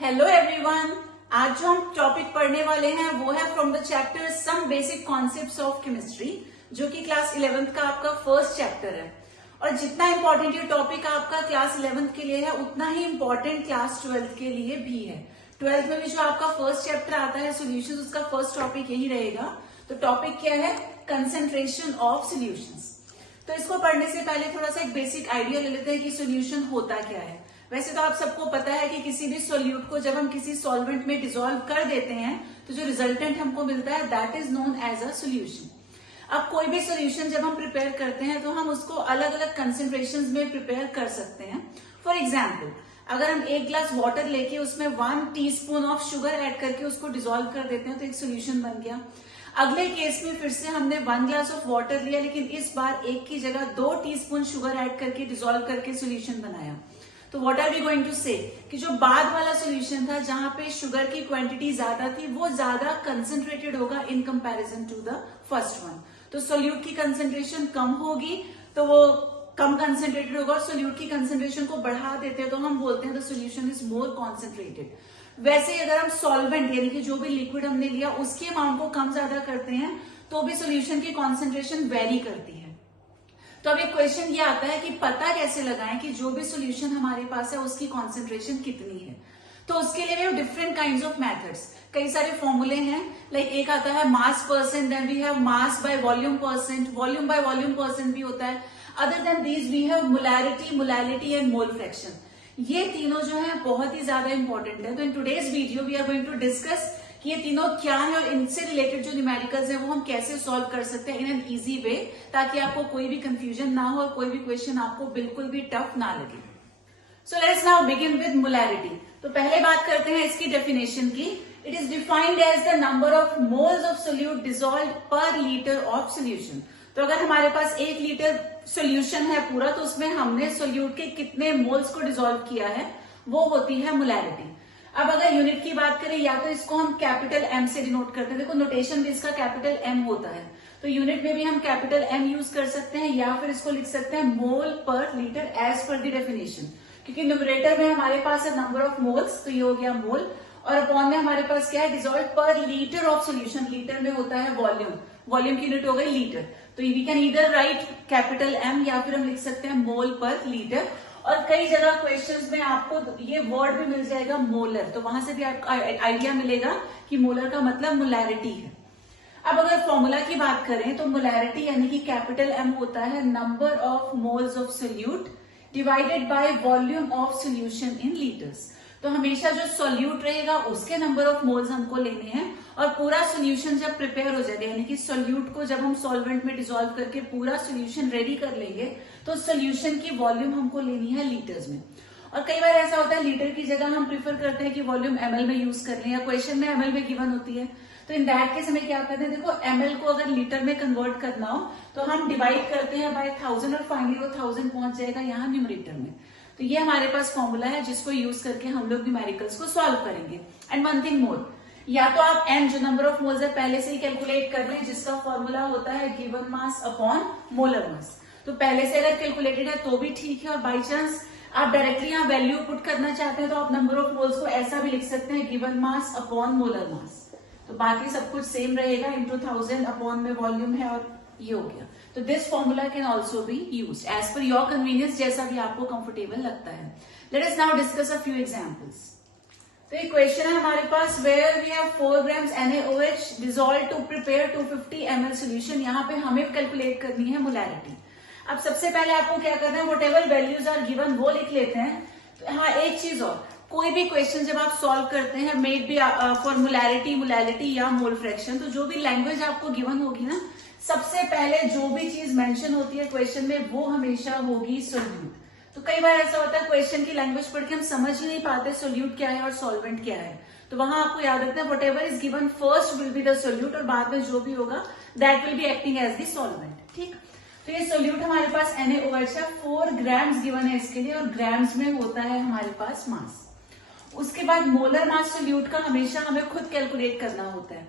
Hello everyone. आज जो हम टॉपिक पढ़ने वाले हैं वो है from the chapter some basic concepts of chemistry, जो कि क्लास 11th का आपका फर्स्ट चैप्टर है। और जितना इंपॉर्टेंट ये टॉपिक आपका क्लास 11th के लिए है उतना ही इंपॉर्टेंट क्लास 12th के लिए भी है। 12th में भी जो आपका फर्स्ट चैप्टर आता है सॉल्यूशंस, उसका फर्स्ट टॉपिक यही रहेगा। तो टॉपिक क्या है? Concentration of solutions. तो इसको पढ़ने से पहले थोड़ा सा एक बेसिक आइडिया ले लेते हैं कि सॉल्यूशन होता क्या है। वैसे तो आप सबको पता है कि किसी भी सॉल्यूट को जब हम किसी सॉल्वेंट में डिसॉल्व कर देते हैं तो जो रिजल्टेंट हमको मिलता है that is known as a solution. अब कोई भी सॉल्यूशन जब हम प्रिपेयर करते हैं तो हम उसको अलग अलग कंसेंट्रेशन में प्रिपेयर कर सकते हैं। फॉर एग्जाम्पल, अगर हम एक ग्लास वाटर लेके उसमें 1 टीस्पून ऑफ शुगर ऐड करके उसको डिसॉल्व कर देते हैं तो एक सॉल्यूशन बन गया। अगले केस में फिर से हमने 1 ग्लास ऑफ वाटर लिया, लेकिन इस बार एक की जगह 2 टीस्पून शुगर ऐड करके डिसॉल्व करके सॉल्यूशन बनाया। तो what are we going to say कि जो बाद वाला सॉल्यूशन था जहां पे शुगर की क्वांटिटी ज्यादा थी वो ज्यादा कंसंट्रेटेड होगा in comparison to the first one. तो सोल्यूट की कंसंट्रेशन कम होगी तो वो कम कंसंट्रेटेड होगा, और सोल्यूट की कंसंट्रेशन को बढ़ा देते हैं तो हम बोलते हैं the solution is more concentrated. वैसे ही अगर हम सॉल्वेंट यानी कि जो भी लिक्विड हमने लिया उसके अमाउंट को कम ज्यादा करते हैं तो भी सोल्यूशन की कॉन्सेंट्रेशन वेरी करती है। तो अब एक क्वेश्चन ये आता है कि पता कैसे लगाएं कि जो भी सॉल्यूशन हमारे पास है उसकी कॉन्सेंट्रेशन कितनी है। तो उसके लिए भी डिफरेंट काइंड्स ऑफ मेथड्स, कई सारे फॉर्मूले हैं। लाइक एक आता है mass percent, then we have mass by volume percent, volume by volume percent भी होता है। Other than these we have molarity, molality and mole fraction. ये तीनों जो है बहुत ही ज्यादा इंपॉर्टेंट है। तो in today's video we are going to discuss कि ये तीनों क्या है और इनसे रिलेटेड जो न्यूमेरिकल्स है वो हम कैसे सॉल्व कर सकते हैं इन एन इजी वे, ताकि आपको कोई भी कंफ्यूजन ना हो और कोई भी क्वेश्चन आपको बिल्कुल भी टफ ना लगे। So let's now begin with molarity. तो पहले बात करते हैं इसकी डेफिनेशन की। It is defined as the number of moles of solute dissolved per litre of solution. तो अगर हमारे पास 1 लीटर सोल्यूशन है पूरा तो उसमें हमने सोल्यूट के कितने मोल्स को डिसॉल्व किया है वो होती है मोलैरिटी। अब अगर यूनिट की बात करें या तो इसको हम कैपिटल एम से डिनोट करते हैं। देखो नोटेशन भी इसका कैपिटल एम होता है, तो यूनिट में भी हम कैपिटल एम यूज कर सकते हैं या फिर इसको लिख सकते हैं mole per litre as per the definition. क्योंकि न्यूमरेटर में हमारे पास है नंबर ऑफ मोल्स, तो ये हो गया मोल, और अपॉन में हमारे पास क्या है डिसॉल्व पर लीटर ऑफ सोल्यूशन। लीटर में होता है वॉल्यूम, वॉल्यूम की यूनिट हो गई लीटर। तो we can either write capital M या फिर हम लिख सकते हैं मोल पर लीटर। और कई जगह क्वेश्चंस में आपको ये वर्ड भी मिल जाएगा मोलर, तो वहां से भी आपको आइडिया मिलेगा कि मोलर का मतलब मोलैरिटी है। अब अगर फॉर्मूला की बात करें तो मोलैरिटी यानी कि कैपिटल एम होता है number of moles of solute divided by volume of solution in litres. तो हमेशा जो सोल्यूट रहेगा उसके नंबर ऑफ मोल्स हमको लेने हैं, और पूरा सोल्यूशन जब प्रिपेयर हो जाएगा यानी कि सोल्यूट को जब हम सॉल्वेंट में डिसॉल्व करके पूरा सोल्यूशन रेडी कर लेंगे तो सोल्यूशन की वॉल्यूम हमको लेनी है लीटर्स में। और कई बार ऐसा होता है लीटर की जगह हम प्रीफर करते हैं कि वॉल्यूम एमएल में यूज कर लें, या क्वेश्चन में एमएल में गिवन होती है। तो इन दैट केस हमें क्या करते हैं, देखो एमएल को अगर लीटर में कन्वर्ट करना हो तो हम डिवाइड करते हैं बाय 1000 और फाइनली वो 1000 पहुंच जाएगा यहाँ न्यूमरेटर में। तो ये हमारे पास फॉर्मूला है जिसको यूज करके हम लोग न्यूमेरिकल्स को सॉल्व करेंगे। एंड वन थिंग मोर, या तो आप एन जो नंबर ऑफ मोल्स है पहले से ही कैलकुलेट कर लें, जिसका फॉर्मूला होता है गिवन मास अपॉन मोलर मास। तो पहले से अगर कैलकुलेटेड है तो भी ठीक है, और बाई चांस आप डायरेक्टली यहाँ वैल्यू पुट करना चाहते हैं तो आप नंबर ऑफ मोल्स को ऐसा भी लिख सकते हैं गिवन मास अपॉन मोलर मास। तो बाकी सब कुछ सेम रहेगा, इंटू 1000 अपॉन में वॉल्यूम है और ये हो गया। तो this formula can also be use as per your convenience, जैसा भी आपको कंफर्टेबल लगता है। Let us now discuss a few examples. तो एक क्वेश्चन है हमारे पास, where we have 4 grams NaOH dissolve to prepare 250 ml solution. यहाँ पे हमें कैलकुलेट करनी है मोलैरिटी। अब सबसे पहले आपको क्या करना है, व्हाटएवर वैल्यूज आर गिवन वो लिख लेते हैं। तो हाँ, एक चीज और, कोई भी क्वेश्चन जब आप सॉल्व करते हैं made be for molarity, molality या मोल फ्रैक्शन, तो जो भी लैंग्वेज आपको गिवन होगी ना, सबसे पहले जो भी चीज मेंशन होती है क्वेश्चन में वो हमेशा होगी सोल्यूट। तो कई बार ऐसा होता है क्वेश्चन की लैंग्वेज पढ़ के हम समझ ही नहीं पाते सोल्यूट क्या है और सॉल्वेंट क्या है। तो वहां आपको याद रखना है whatever is given first will be the solute, और बाद में जो भी होगा that will be acting as the solvent. ठीक, तो ये सोल्यूट हमारे पास NaOH है, 4 grams गिवन है इसके लिए, और ग्राम्स में होता है हमारे पास मास। उसके बाद मोलर मास सोल्यूट का हमेशा हमें खुद कैलकुलेट करना होता है।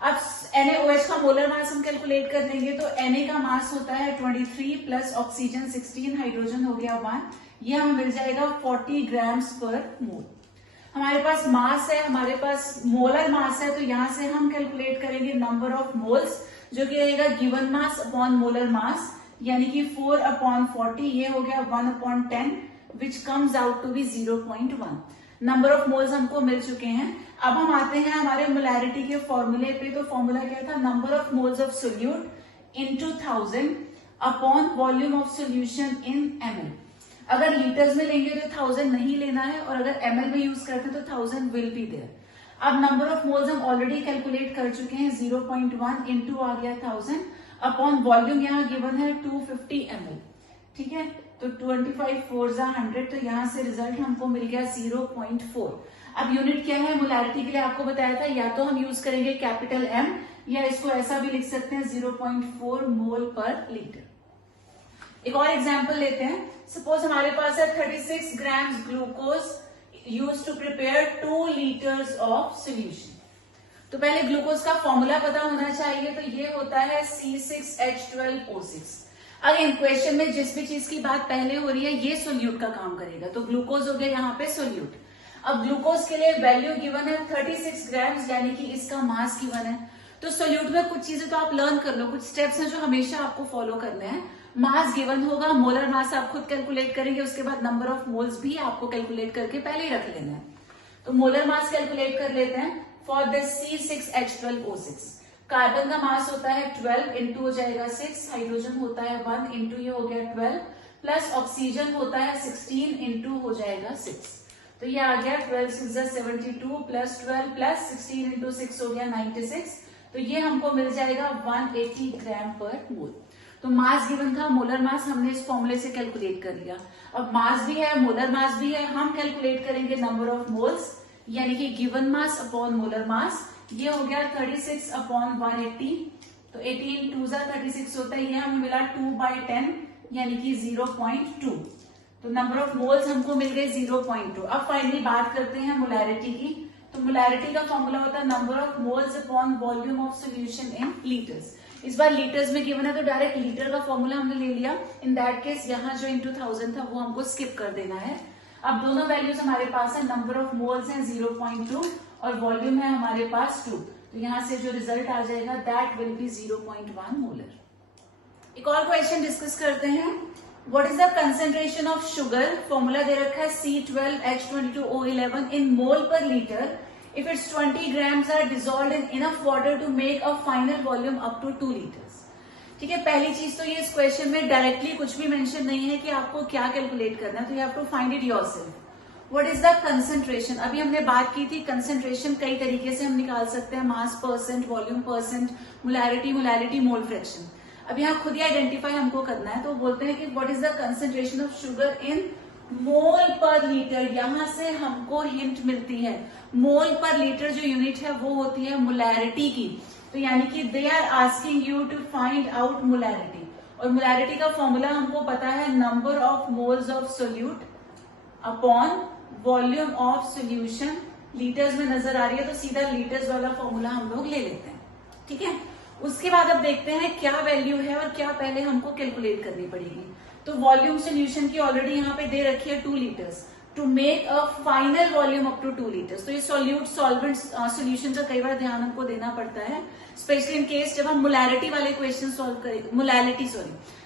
अब NaOH का मोलर मास हम कैलकुलेट कर देंगे तो Na का मास होता है 23 प्लस ऑक्सीजन 16, हाइड्रोजन हो गया 1, ये हमें मिल जाएगा 40 grams पर मोल। हमारे पास मास है, हमारे पास मोलर मास है, तो यहां से हम कैलकुलेट करेंगे नंबर ऑफ मोल्स, जो कि रहेगा given mass upon molar mass, यानी कि 4/40, ये हो गया 1/10, which comes out to be 0.1। Number of moles हमको मिल चुके हैं। अब हम आते हैं हमारे मोलैरिटी के फॉर्मूले पे। तो फॉर्मूला क्या था, number of moles of solute into 1000 upon volume of solution in ml। अगर लीटर्स में लेंगे तो 1000 नहीं लेना है, और अगर ml में यूज करते हैं तो 1000 विल बी देयर। अब नंबर ऑफ मोल्स हम ऑलरेडी कैलकुलेट कर चुके हैं, 0.1 इंटू आ गया 1000 अपॉन वॉल्यूम यहाँ गिवन है 250 ml। ठीक है, तो 25 4 100, तो यहां से रिजल्ट हमको मिल गया 0.4। अब यूनिट क्या है मोलैरिटी के लिए, आपको बताया था, या तो हम यूज करेंगे कैपिटल M, या इसको ऐसा भी लिख सकते हैं 0.4 मोल पर लीटर। एक और एग्जांपल लेते हैं। सपोज हमारे पास है 36 gram glucose use to prepare 2 litres of solution. तो पहले ग्लूकोज का फॉर्मूला पता होना चाहिए, तो ये होता है C6H12O6। अगेन क्वेश्चन में जिस भी चीज की बात पहले हो रही है, ये सोल्यूट का काम करेगा, तो ग्लूकोज हो गया यहाँ पे सोल्यूट। अब ग्लूकोज के लिए वैल्यू गिवन है 36 ग्राम, यानी कि इसका मास गिवन है। तो सोल्यूट में कुछ चीजें तो आप लर्न कर लो, कुछ स्टेप्स हैं जो हमेशा आपको फॉलो करने हैं। मास गिवन होगा, मोलर मास आप खुद कैलकुलेट करेंगे, उसके बाद नंबर ऑफ मोल्स भी आपको कैलकुलेट करके पहले ही रख लेना है। तो मोलर मास कैलकुलेट कर लेते हैं फॉर दिस C6H12O6। कार्बन का मास होता है 12 इंटू हो जाएगा 6, हाइड्रोजन होता है 1 इंटू ये हो गया 12, प्लस ऑक्सीजन होता है 16 इंटू हो जाएगा 6। तो ये आ गया 12 6 72 प्लस 12 प्लस 16 इंटू 6 हो गया 96। तो ये हमको मिल जाएगा 180 ग्राम पर मोल। तो मास गिवन था, मोलर मास हमने इस फॉर्मूले से कैलकुलेट कर लिया। अब मास भी है, मोलर मास भी है, हम कैलकुलेट करेंगे नंबर ऑफ मोल्स, यानी कि गिवन मास अपॉन मोलर मास। ये हो गया 36/180, तो 18 2 36 होता है, ये हमें मिला 2/10, यानी कि 0.2। तो नंबर ऑफ मोल्स हमको मिल गए 0.2। अब फाइनली बात करते हैं मोलैरिटी की। तो मोलैरिटी का फॉर्मूला होता है number of moles upon volume of solution in litres. इस बार लीटर्स में गिवन है, तो डायरेक्ट लीटर का फॉर्मूला हमने ले लिया। इन दैट केस यहाँ जो इंटू 1000 था वो हमको स्किप कर देना है। अब दोनों वैल्यूज हमारे पास है, नंबर ऑफ मोल्स है 0.2 और वॉल्यूम है हमारे पास 2। तो यहां से जो रिजल्ट आ जाएगा दैट विल बी 0.1 मोलर। एक और क्वेश्चन डिस्कस करते हैं। What is the concentration of sugar? Formula दे रखा है C12H22O11 in mole per litre if its 20 grams are dissolved in enough water to make a final volume up to 2 liters। ठीक है, पहली चीज तो ये इस क्वेश्चन में डायरेक्टली कुछ भी मेंशन नहीं है कि आपको क्या कैलकुलेट करना है, तो you have to find it yourself. What is the concentration? अभी हमने बात की थी कंसेंट्रेशन कई तरीके से हम निकाल सकते हैं, मास percent, volume percent, molarity, molarity mole fraction. अब यहाँ खुद ही आइडेंटिफाई हमको करना है, तो बोलते हैं कि what is the concentration of sugar in mole per litre. यहां से हमको हिंट मिलती है, मोल पर लीटर जो यूनिट है वो होती है मोलैरिटी की। तो यानी कि they are asking you to find out molarity, और मोलैरिटी का फॉर्मूला हमको पता है number of moles of solute upon volume of solution. Litres में नजर आ रही है तो सीधा लीटर्स वाला फॉर्मूला हम लोग ले लेते हैं। ठीक है, उसके बाद अब देखते हैं क्या वैल्यू है और क्या पहले हमको कैलकुलेट करनी पड़ेगी। तो वॉल्यूम सोल्यूशन की ऑलरेडी यहाँ पे दे रखी है 2 litres to make a final volume up to 2 litres. तो ये सोल्यूट सॉल्वेंट सोल्यूशन का कई बार ध्यान हमको देना पड़ता है, स्पेशली इन केस जब हम मोलैरिटी वाले क्वेश्चन सॉल्व करेंगे,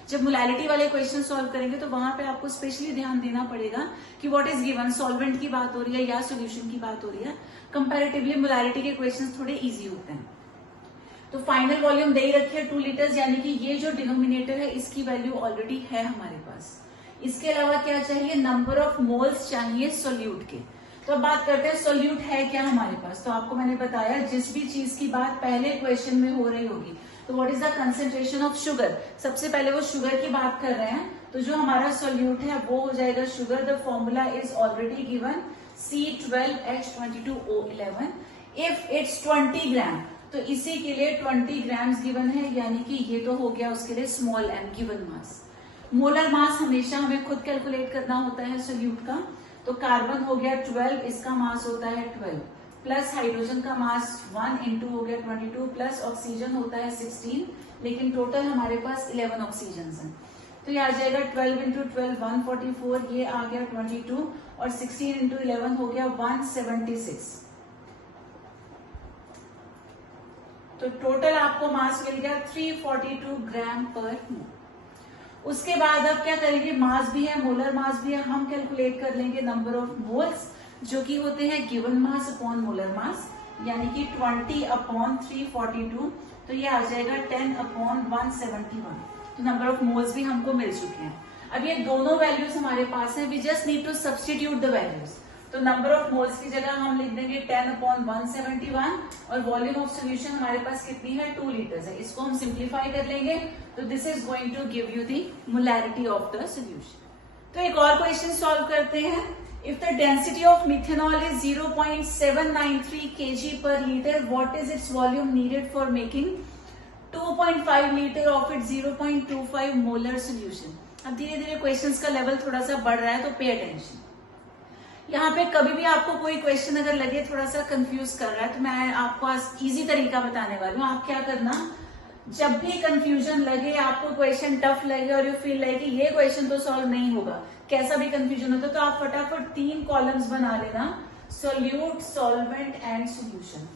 जब मोलैरिटी वाले क्वेश्चन सॉल्व करेंगे तो वहां पे आपको स्पेशली ध्यान देना पड़ेगा कि व्हाट इज गिवन, सॉल्वेंट की बात हो रही है या सोल्यूशन की बात हो रही है। कंपैरेटिवली मोलैरिटी के क्वेश्चन थोड़े ईजी होते हैं। तो फाइनल वॉल्यूम दे ही रखी है 2 लीटर्स, यानी कि ये जो डिनोमिनेटर है इसकी वैल्यू ऑलरेडी है हमारे पास। इसके अलावा क्या चाहिए, नंबर ऑफ मोल्स चाहिए सोल्यूट के। तो अब बात करते हैं सोल्यूट है क्या हमारे पास। तो आपको मैंने बताया जिस भी चीज की बात पहले क्वेश्चन में हो रही होगी, तो what is the concentration of sugar, सबसे पहले वो शुगर की बात कर रहे हैं। तो जो हमारा सोल्यूट है वो हो जाएगा sugar. The formula is already given C12H22O11 if it's 20 ग्राम। तो इसी के लिए 20 ग्राम्स गिवन है, यानी कि ये तो हो गया उसके लिए small m given mass. Molar mass हमेशा हमें खुद कैलकुलेट करना होता है सोल्यूट का। तो कार्बन हो गया 12, इसका मास होता है 12, प्लस हाइड्रोजन का मास 1 इंटू हो गया 22, प्लस ऑक्सीजन होता है 16, लेकिन टोटल हमारे पास 11 ऑक्सीजन है। तो ये आ जाएगा 12 इंटू 12 144, ये आ गया 22 और 16 इंटू 11 हो गया 176। तो टोटल आपको मास मिल गया 342 ग्राम पर मोल। उसके बाद अब क्या करेंगे, मास भी है, मोलर मास भी है, हम कैलकुलेट कर लेंगे नंबर ऑफ मोल्स जो कि होते हैं given mass upon molar mass, यानी कि 20 अपॉन 342, तो ये आ जाएगा 10 अपॉन 171। तो नंबर ऑफ मोल्स भी हमको मिल चुके हैं। अब ये दोनों वैल्यूज हमारे पास है, we just need to substitute the values. तो नंबर ऑफ मोल्स की जगह हम लिख देंगे 10 अपॉन 171 और वॉल्यूम ऑफ सोल्यूशन हमारे पास कितनी है, 2 लीटर्स है। इसको हम सिंप्लीफाई कर लेंगे, तो this is going to give you the molarity of the solution. तो एक और क्वेश्चन सॉल्व करते हैं। If the density of methanol is 0.793 kg per liter, what is its volume needed for making 2.5 litre of it 0.25 molar solution. अब धीरे धीरे questions का level थोड़ा सा बढ़ रहा है, तो पे अटेंशन। यहाँ पे कभी भी आपको कोई क्वेश्चन अगर लगे थोड़ा सा कंफ्यूज कर रहा है, तो मैं आपको आज इजी तरीका बताने वाली हूँ। आप क्या करना, जब भी कंफ्यूजन लगे, आपको क्वेश्चन टफ लगे और यू फील लाइक कि ये क्वेश्चन तो सॉल्व नहीं होगा, कैसा भी कंफ्यूजन होता है, तो आप फटाफट 3 कॉलम्स बना लेना, सोल्यूट, सॉल्वेंट एंड सोल्यूशन।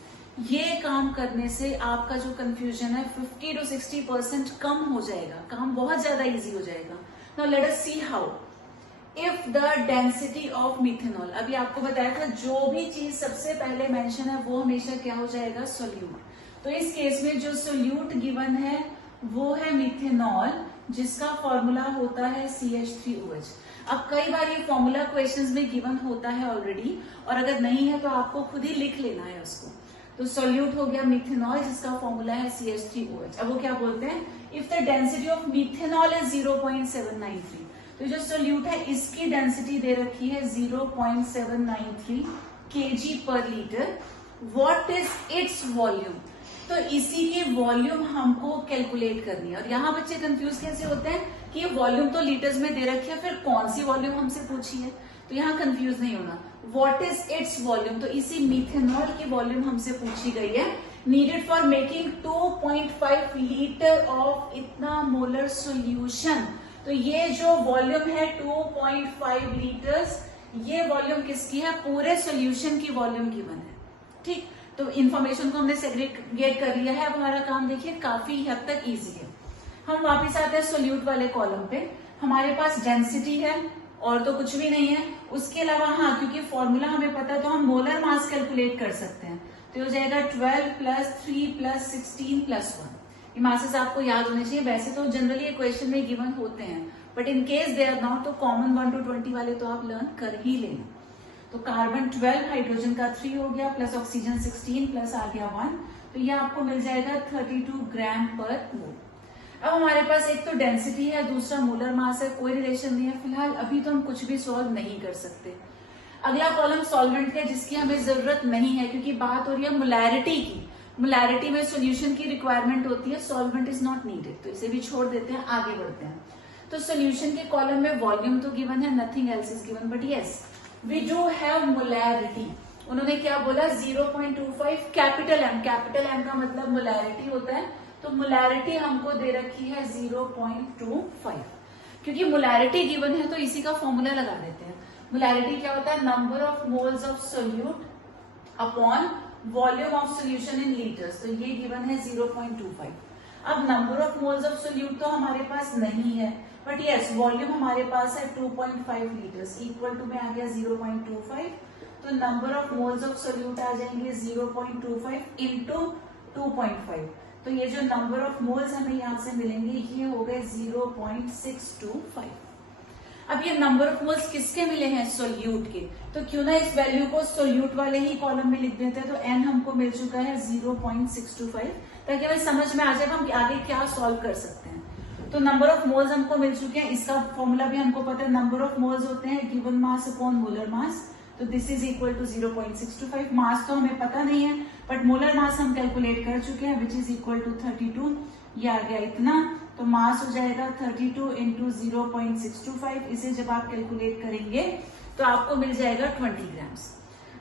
ये काम करने से आपका जो कंफ्यूजन है 50 to 60% कम हो जाएगा, काम बहुत ज्यादा इजी हो जाएगा। Now let us see how. If the density of methanol, अभी आपको बताया था जो भी चीज सबसे पहले मेंशन है वो हमेशा क्या हो जाएगा, सोल्यूट। तो इस केस में जो सोल्यूट गिवन है वो है मिथेनॉल, जिसका फॉर्मूला होता है CH3OH। अब कई बार ये फॉर्मूला क्वेश्चंस में गिवन होता है ऑलरेडी, और अगर नहीं है तो आपको खुद ही लिख लेना है उसको। तो सोल्यूट हो गया मिथेनॉल, जिसका फॉर्मूला है CH3OH। अब वो क्या बोलते हैं, if the density of methanol is 0.793, तो जो सोल्यूट है इसकी डेंसिटी दे रखी है 0.793 kg पर litre. What is its volume, तो इसी की वॉल्यूम हमको कैलकुलेट करनी है। और यहाँ बच्चे कंफ्यूज कैसे होते हैं कि वॉल्यूम तो लीटर्स में दे रखी है, फिर कौन सी वॉल्यूम हमसे पूछी है, तो यहाँ कंफ्यूज नहीं होना। व्हाट इज इट्स वॉल्यूम, तो इसी मिथेनॉल की वॉल्यूम हमसे पूछी गई है, needed for making 2.5 litre of इतना मोलर सोल्यूशन। तो ये जो वॉल्यूम है 2.5 लीटर्स, ये वॉल्यूम किसकी है, पूरे सोल्यूशन की वॉल्यूम गिवन है। ठीक, तो इन्फॉर्मेशन को हमने सेग्रीगेट कर लिया है। अब हमारा काम देखिए काफी हद तक इजी है। हम वापस आते हैं सोल्यूट वाले कॉलम पे। हमारे पास डेंसिटी है और तो कुछ भी नहीं है, उसके अलावा हाँ, क्योंकि फॉर्मूला हमें पता है तो हम मोलर मास कैलकुलेट कर सकते हैं। तो हो जाएगा 12 + 3 + 16 + 1। ये मासेस आपको याद होने चाहिए। वैसे तो जनरली ये क्वेश्चन में गिवन होते हैं, but in case they are not, तो कॉमन 1 to 20 वाले तो आप लर्न कर ही लेना। तो कार्बन 12, हाइड्रोजन का 3 हो गया, प्लस ऑक्सीजन 16 प्लस आ गया 1, तो ये आपको मिल जाएगा 32 ग्राम पर मोल। अब हमारे पास एक तो डेंसिटी है, दूसरा मोलर मास है, कोई रिलेशन नहीं है। फिलहाल अभी तो हम कुछ भी सॉल्व नहीं कर सकते। अगला कॉलम सॉल्वेंट का, जिसकी हमें जरूरत नहीं है क्योंकि बात हो रही है मोलैरिटी की। मोलैरिटी में सोल्यूशन की रिक्वायरमेंट होती है, सॉल्वेंट इज नॉट नीडेड, तो इसे भी छोड़ देते हैं, आगे बढ़ते हैं। तो सोल्यूशन के कॉलम में वॉल्यूम तो गिवन है, nothing else is given, but yes we do have molarity. उन्होंने क्या बोला, 0.25 कैपिटल एम, कैपिटल एम का मतलब मोलैरिटी होता है, तो मोलैरिटी हमको दे रखी है 0.25। क्योंकि मोलैरिटी गिवन है तो इसी का फॉर्मूला लगा देते हैं। मोलैरिटी क्या होता है, number of moles of solute upon volume of solution in litres. तो ये गिवन है 0.25। अब number of moles of solute तो हमारे पास नहीं है, बट यस वॉल्यूम हमारे पास है 2.5 लीटर्स, इक्वल टू में आ गया 0.25। तो number of moles of solute आ जाएंगे 0.25 इंटू 2.5। तो ये जो नंबर ऑफ मोल्स हमें यहाँ से मिलेंगे ये हो गए 0.625। अब ये नंबर ऑफ मोल्स किसके मिले हैं, सोल्यूट के, तो क्यों ना इस वैल्यू को सोल्यूट वाले ही कॉलम में लिख देते हैं। तो एन हमको मिल चुका है 0.625, ताकि हमें समझ में आ जाए हम आगे क्या सॉल्व कर सकते हैं। तो नंबर ऑफ मोल्स हमको मिल चुके हैं, इसका फॉर्मूला भी हमको पता है, नंबर ऑफ मोल्स होते हैं गिवन मास अपॉन मोलर मास। तो दिस इज इक्वल टू 0.625। मास तो हमें पता नहीं है, बट मोलर मास हम कैलकुलेट कर चुके हैं, विच इज इक्वल टू 32। ये आ गया इतना, तो मास हो जाएगा 32 इंटू 0.625। इसे जब आप कैलकुलेट करेंगे तो आपको मिल जाएगा 20 ग्राम्स।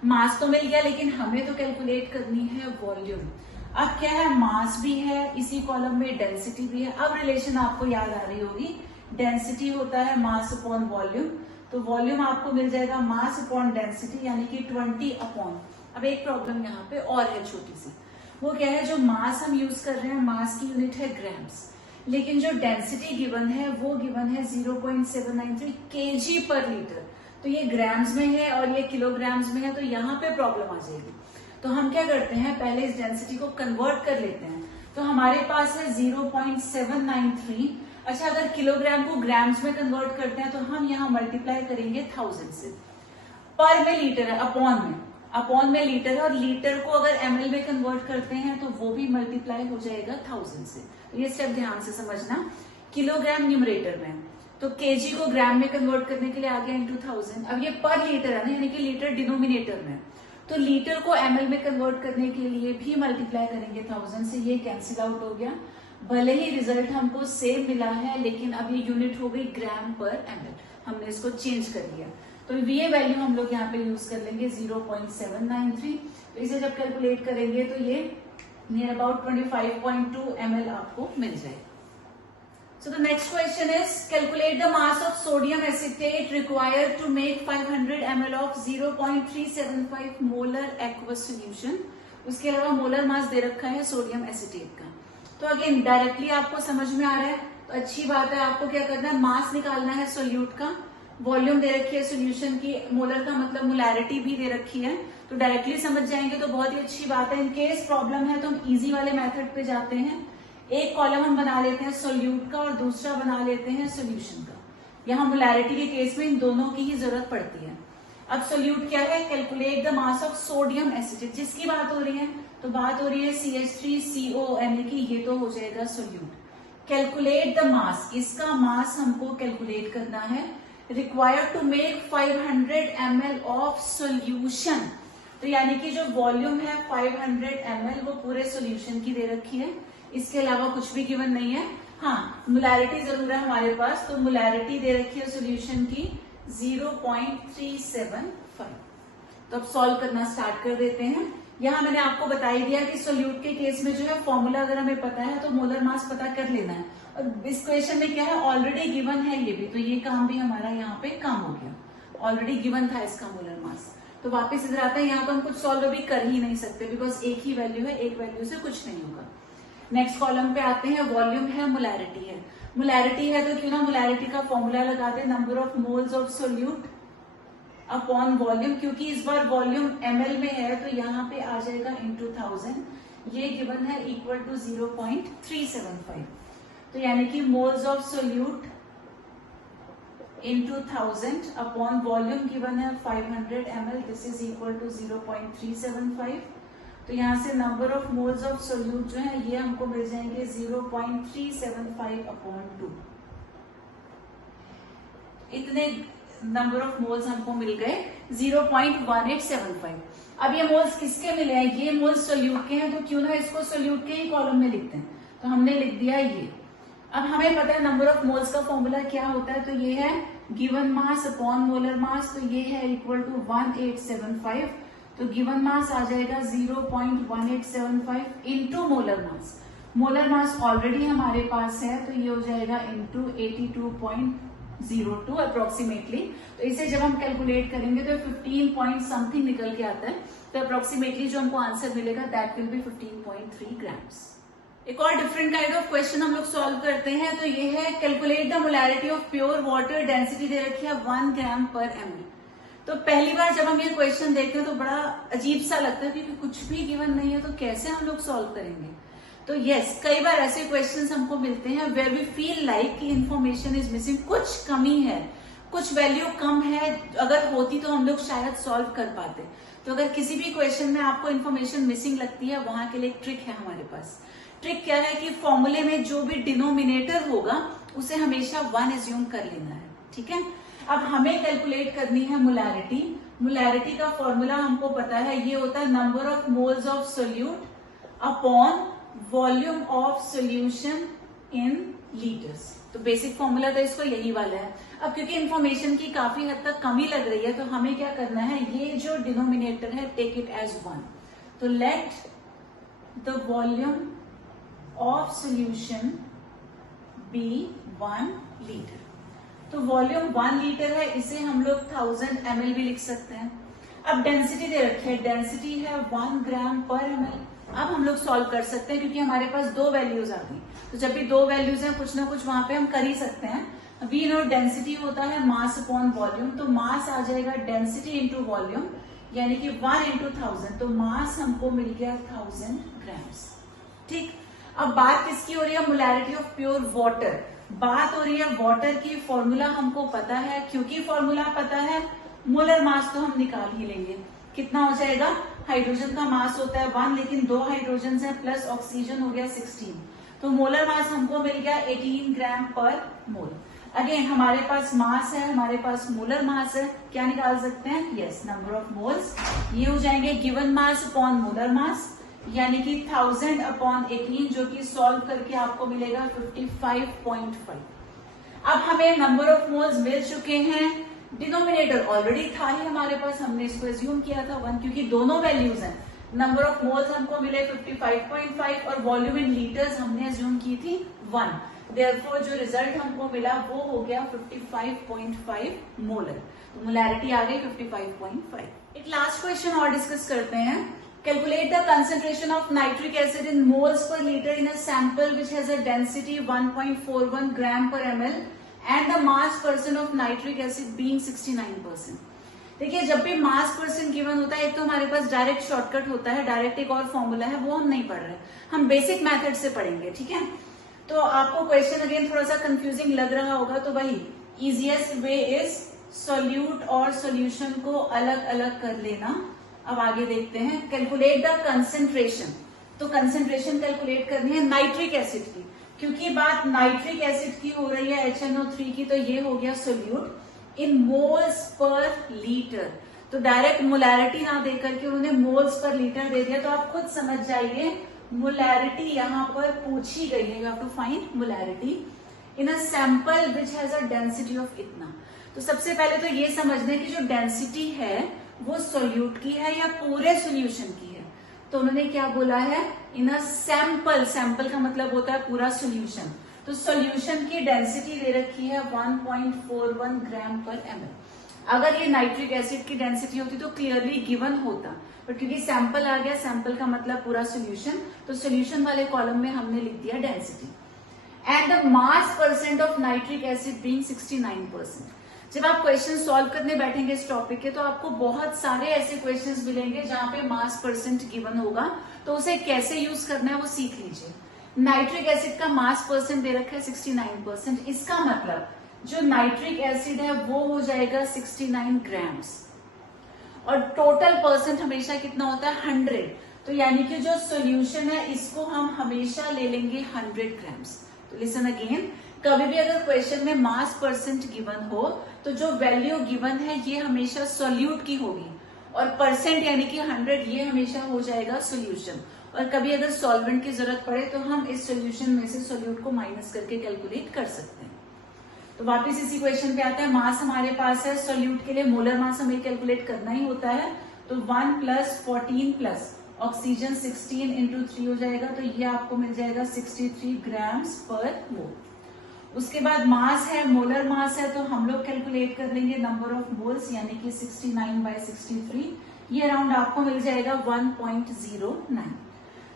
मास तो मिल गया, लेकिन हमें तो कैलकुलेट करनी है वॉल्यूम। अब क्या है, मास भी है, इसी कॉलम में डेंसिटी भी है। अब रिलेशन आपको याद आ रही होगी डेंसिटी होता है मास अपॉन वॉल्यूम, तो वॉल्यूम आपको मिल जाएगा मास अपॉन डेंसिटी यानी कि 20 अपॉन। अब एक प्रॉब्लम यहाँ पे और है छोटी सी, वो क्या है, जो मास हम यूज कर रहे हैं मास की यूनिट है ग्राम्स, लेकिन जो डेंसिटी गिवन है वो गिवन है 0.793 kg पर लीटर, तो ये ग्राम्स में है और ये किलोग्राम्स में है, तो यहाँ पे प्रॉब्लम आ जाएगी। तो हम क्या करते हैं, पहले इस डेंसिटी को कन्वर्ट कर लेते हैं। तो हमारे पास है 0.793। अच्छा, अगर किलोग्राम को ग्राम्स में कन्वर्ट करते हैं तो हम यहाँ मल्टीप्लाई करेंगे 1000 से। पर में लीटर है, अपॉन में लीटर है, और लीटर को अगर ml में कन्वर्ट करते हैं तो वो भी मल्टीप्लाई हो जाएगा 1000 से। तो ये स्टेप ध्यान से समझना। किलोग्राम न्यूमरेटर में, तो केजी को ग्राम में कन्वर्ट करने के लिए आ गया इंटू 1000। अब ये पर लीटर है ना, यानी कि लीटर डिनोमिनेटर में, तो लीटर को ml में कन्वर्ट करने के लिए भी मल्टीप्लाई करेंगे 1000 से। ये कैंसिल आउट हो गया। भले ही रिजल्ट हमको सेम मिला है, लेकिन अब ये यूनिट हो गई ग्राम पर ml, हमने इसको चेंज कर लिया। तो ये वैल्यू हम लोग यहाँ पे यूज कर लेंगे 0.793। तो इसे जब कैलकुलेट करेंगे तो ये नियर अबाउट 25.2 ml आपको मिल जाएगा। So the next question is calculate the mass of sodium acetate required to make 500 ml of 0.375 molar aqueous solution। उसके अलावा मोलर मास दे रखा है सोडियम एसिटेट का। तो अगेन डायरेक्टली आपको समझ में आ रहा है तो अच्छी बात है। आपको क्या करना है, मास निकालना है सोल्यूट का, वॉल्यूम दे रखी है सोल्यूशन की, मोलर का मतलब मोलैरिटी भी दे रखी है, तो डायरेक्टली समझ जाएंगे तो बहुत ही अच्छी बात है। इन केस प्रॉब्लम है तो हम इजी वाले मेथड पे जाते हैं। एक कॉलम हम बना लेते हैं सोल्यूट का और दूसरा बना लेते हैं सोल्यूशन का। यहाँ मोलैरिटी के केस में इन दोनों की ही जरूरत पड़ती है। अब सोल्यूट क्या है, calculate the mass of sodium acetate, जिसकी बात हो रही है तो बात हो रही है CH3CO, यानी कि ये तो हो जाएगा सोल्यूट। कैलकुलेट द मास, इसका मास हमको कैलकुलेट करना है। Required to make 500 ml of solution, तो यानी कि जो वॉल्यूम है 500 ml वो पूरे सोल्यूशन की दे रखी है, इसके अलावा कुछ भी गिवन नहीं है। हाँ, मोलैरिटी जरूर है हमारे पास, तो मोलैरिटी दे रखी है सोल्यूशन की 0.375। तो अब सॉल्व करना स्टार्ट कर देते हैं। यहाँ मैंने आपको बता ही दिया कि सोल्यूट के केस में जो है फॉर्मूला अगर हमें पता है तो मोलर मास पता कर लेना है, और इस क्वेश्चन में क्या है, ऑलरेडी गिवन है ये भी, तो ये काम भी हमारा यहाँ पे काम हो गया। ऑलरेडी गिवन था इसका मोलर मास। तो वापस इधर आता है, यहाँ पर हम कुछ सॉल्व अभी कर ही नहीं सकते बिकॉज एक ही वैल्यू है, एक वैल्यू से कुछ नहीं होगा। नेक्स्ट कॉलम पे आते हैं, वॉल्यूम है, मोलैरिटी है। मोलैरिटी है तो क्यों ना मोलैरिटी का फॉर्मूला लगा दे, number of moles of solute upon volume, क्योंकि इस बार वॉल्यूम ml में है तो यहाँ पे आ जाएगा इंटू 1000। ये गिवन है इक्वल टू 0.375, तो यानी कि moles of solute into 1000 upon volume given है 500 ml, this is equal to 0.375। तो यहाँ से number of moles of solute जो है ये हमको मिल जाएंगे 0.375 अपॉन 2। इतने नंबर ऑफ मोल्स हमको मिल गए 0.1875। अब ये मोल्स किसके मिले हैं, ये मोल्स सोल्यूट के हैं, तो क्यों ना इसको सोल्यूट के ही कॉलम में लिखते हैं, तो हमने लिख दिया ये। अब हमें पता है नंबर ऑफ मोल्स का फॉर्मूला क्या होता है, तो ये है गिवन मास अपॉन मोलर मास, तो ये है इक्वल टू 1875। तो गिवन मास आ जाएगा 0.1875 into molar mass. Molar mass already हमारे पास है तो ये हो जाएगा इंटू 82.02 अप्रोक्सीमेटली। तो इसे जब हम कैलकुलेट करेंगे तो 15 पॉइंट समथिंग निकल के आता है, तो अप्रोक्सीमेटली जो हमको आंसर मिलेगा दैट विल बी 15.3 ग्राम्स। एक और डिफरेंट काइंड ऑफ क्वेश्चन हम लोग सॉल्व करते हैं, तो ये है calculate the molarity of pure water, density दे रखी है 1 ग्राम पर ml। तो पहली बार जब हम ये क्वेश्चन देखते हैं तो बड़ा अजीब सा लगता है क्योंकि कुछ भी गिवन नहीं है, तो कैसे हम लोग सॉल्व करेंगे। तो यस, कई बार ऐसे क्वेश्चंस हमको मिलते हैं वेयर वी फील लाइक कि इंफॉर्मेशन इज मिसिंग, कुछ कमी है, कुछ वैल्यू कम है, अगर होती तो हम लोग शायद सॉल्व कर पाते। तो अगर किसी भी क्वेश्चन में आपको इन्फॉर्मेशन मिसिंग लगती है, वहां के लिए एक ट्रिक है हमारे पास। ट्रिक क्या है कि फॉर्मूले में जो भी डिनोमिनेटर होगा उसे हमेशा 1 एज्यूम कर लेना है, ठीक है। अब हमें कैलकुलेट करनी है मोलैरिटी। मोलैरिटी का फॉर्मूला हमको पता है, ये होता है number of moles of solute upon volume of solution in litres. तो बेसिक फॉर्मूला तो इसको यही वाला है। अब क्योंकि इंफॉर्मेशन की काफी हद तक कमी लग रही है तो हमें क्या करना है, ये जो डिनोमिनेटर है टेक इट एज 1। तो let the volume of solution be 1 litre. तो वॉल्यूम 1 लीटर है, इसे हम लोग 1000 ml भी लिख सकते हैं। अब डेंसिटी दे रखी है, डेंसिटी है 1 ग्राम पर ml। अब हम लोग सॉल्व कर सकते हैं क्योंकि हमारे पास दो वैल्यूज आ गई, तो जब भी दो वैल्यूज हैं कुछ ना कुछ वहां पे हम कर ही सकते हैं। वी नो डेंसिटी होता है मास अपॉन वॉल्यूम, तो मास आ जाएगा डेंसिटी इंटू वॉल्यूम, यानी कि 1 इंटू 1000, तो मास हमको मिल गया 1000 ग्राम्स। ठीक, अब बात किसकी हो रही है? Molarity of pure water. बात हो रही है वाटर की। फॉर्मूला हमको पता है, क्योंकि फॉर्मूला पता है मोलर मास तो हम निकाल ही लेंगे। कितना हो जाएगा? हाइड्रोजन का मास होता है 1, लेकिन 2 हाइड्रोजन है प्लस ऑक्सीजन हो गया 16, तो मोलर मास हमको मिल गया 18 ग्राम पर मोल। अगेन हमारे पास मास है, हमारे पास मोलर मास है, क्या निकाल सकते हैं? Yes, number of moles. ये हो जाएंगे given mass upon molar mass, यानी कि 1000 अपॉन 18, जो कि सॉल्व करके आपको मिलेगा 55.5। अब हमें नंबर ऑफ मोल्स मिल चुके हैं। डिनोमिनेटर ऑलरेडी था ही हमारे पास, हमने इसको एज्यूम किया था 1, क्योंकि दोनों वैल्यूज हैं। नंबर ऑफ मोल्स हमको मिले 55.5 और वॉल्यूम इन लीटर्स हमने एज्यूम की थी 1। देयरफॉर जो रिजल्ट हमको मिला वो हो गया 55.5 मोलर। तो मोलैरिटी आ गई 55.5। एक लास्ट क्वेश्चन और डिस्कस करते हैं। Calculate the concentration of nitric acid in moles per litre in a sample which has a density 1.41 ग्राम पर ml and the mass percent of nitric acid being 69%। देखिए, जब भी मास परसेंट गिवन होता है, एक तो हमारे पास डायरेक्ट शॉर्टकट होता है, डायरेक्ट एक और फॉर्मूला है, वो हम नहीं पढ़ रहे, हम बेसिक मेथड से पढ़ेंगे। ठीक है, तो आपको क्वेश्चन अगेन थोड़ा सा कंफ्यूजिंग लग रहा होगा, तो वही इजिएस्ट वे इज सोल्यूट और सोल्यूशन को अलग अलग कर लेना। अब आगे देखते हैं, कैलकुलेट द कंसेंट्रेशन। तो कंसेंट्रेशन कैलकुलेट करनी है नाइट्रिक एसिड की, क्योंकि बात नाइट्रिक एसिड की हो रही है HNO3 की, तो ये हो गया सोल्यूट इन मोल्स पर लीटर। तो डायरेक्ट मोलैरिटी ना देकर के उन्होंने मोल्स पर लीटर दे दिया, तो आप खुद समझ जाइए मोलैरिटी यहाँ पर पूछी गई है। You have to find molarity in a sample which has a density of इतना। तो सबसे पहले तो ये समझने की जो डेंसिटी है वो सोल्यूट की है या पूरे सोल्यूशन की है। तो उन्होंने क्या बोला है? इन अ सैंपल। सैंपल का मतलब होता है पूरा सोल्यूशन। तो सोल्यूशन की डेंसिटी दे रखी है 1.41 ग्राम पर ml। अगर ये नाइट्रिक एसिड की डेंसिटी होती तो क्लियरली गिवन होता, बट क्योंकि सैंपल आ गया, सैंपल का मतलब पूरा सोल्यूशन, तो सोल्यूशन वाले कॉलम में हमने लिख दिया density. And the mass percent of nitric acid being 69%। जब आप क्वेश्चन सॉल्व करने बैठेंगे इस टॉपिक के, तो आपको बहुत सारे ऐसे क्वेश्चंस मिलेंगे जहां पे मास परसेंट गिवन होगा, तो उसे कैसे यूज करना है वो सीख लीजिए। नाइट्रिक एसिड का मास परसेंट दे रखा है 69%। इसका मतलब जो नाइट्रिक एसिड है वो हो जाएगा 69 ग्राम्स, और टोटल परसेंट हमेशा कितना होता है? 100। तो यानी कि जो सोल्यूशन है इसको हम हमेशा ले लेंगे 100 ग्राम्स। तो लिसन अगेन, कभी भी अगर क्वेश्चन में मास परसेंट गिवन हो तो जो वैल्यू गिवन है ये हमेशा सोल्यूट की होगी, और परसेंट यानी कि 100 ये हमेशा हो जाएगा सोल्यूशन। और कभी अगर सॉल्वेंट की जरूरत पड़े तो हम इस सोल्यूशन में से सोल्यूट को माइनस करके कैलकुलेट कर सकते हैं। तो वापस इसी क्वेश्चन पे आते हैं। मास हमारे पास है, सोल्यूट के लिए मोलर मास हमें कैलकुलेट करना ही होता है, तो 1 + 14 प्लस ऑक्सीजन 16 × 3 हो जाएगा, तो ये आपको मिल जाएगा 63 ग्राम्स पर मोल। उसके बाद मास है, मोलर मास है, तो हम लोग कैलकुलेट कर लेंगे नंबर ऑफ मोल्स, यानी कि 69/63, ये अराउंड आपको मिल जाएगा 1.09।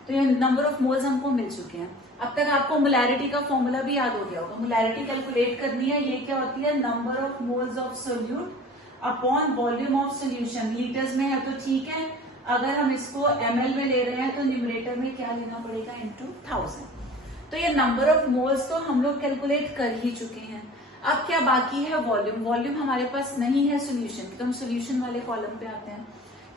तो ये नंबर ऑफ मोल्स हमको मिल चुके हैं। अब तक आपको मोलैरिटी का फॉर्मूला भी याद हो गया होगा। मोलैरिटी कैलकुलेट करनी है, ये क्या होती है? Number of moles of solute upon volume of solution. Litres में है तो ठीक है, अगर हम इसको ml में ले रहे हैं तो न्यूमरेटर में क्या लेना पड़ेगा? इंटू 1000। तो ये नंबर ऑफ मोल्स तो हम लोग कैलकुलेट कर ही चुके हैं। अब क्या बाकी है? वॉल्यूम। वॉल्यूम हमारे पास नहीं है सोल्यूशन की, तो हम सोल्यूशन वाले कॉलम पे आते हैं।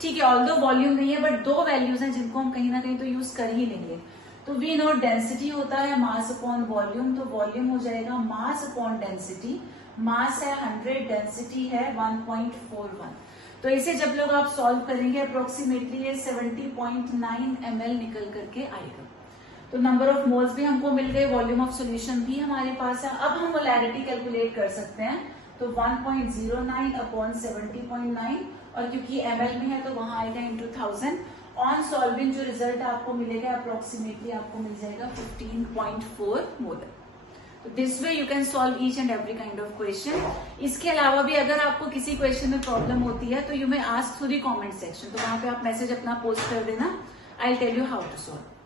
ठीक है, ऑल्दो वॉल्यूम नहीं है, बट दो वैल्यूज हैं जिनको हम कहीं ना कहीं तो यूज कर ही लेंगे। तो वी नो डेंसिटी होता है मास अपॉन वॉल्यूम, तो वॉल्यूम हो जाएगा मास अपॉन डेंसिटी। मास है 100, डेंसिटी है 1.41। तो इसे जब लोग आप सॉल्व करेंगे अप्रोक्सीमेटली ये 70.9 ml निकल करके आएगा। तो नंबर ऑफ मोल्स भी हमको मिल गए, वॉल्यूम ऑफ सॉल्यूशन भी हमारे पास है। अब हम मोलैरिटी कैलकुलेट कर सकते हैं, तो 1.09 अपॉन 70.9, और क्योंकि ml में है तो वहां आएगा इंटू 1000। ऑन सॉल्विंग जो रिजल्ट आपको मिलेगा अप्रोक्सीमेटली आपको मिल जाएगा 15.4 molar. This way you can solve each and every kind of question. इसके अलावा भी अगर आपको किसी क्वेश्चन में प्रॉब्लम होती है तो you may ask through the comment section, तो वहां पे आप मैसेज अपना पोस्ट कर देना, I will tell you how to solve.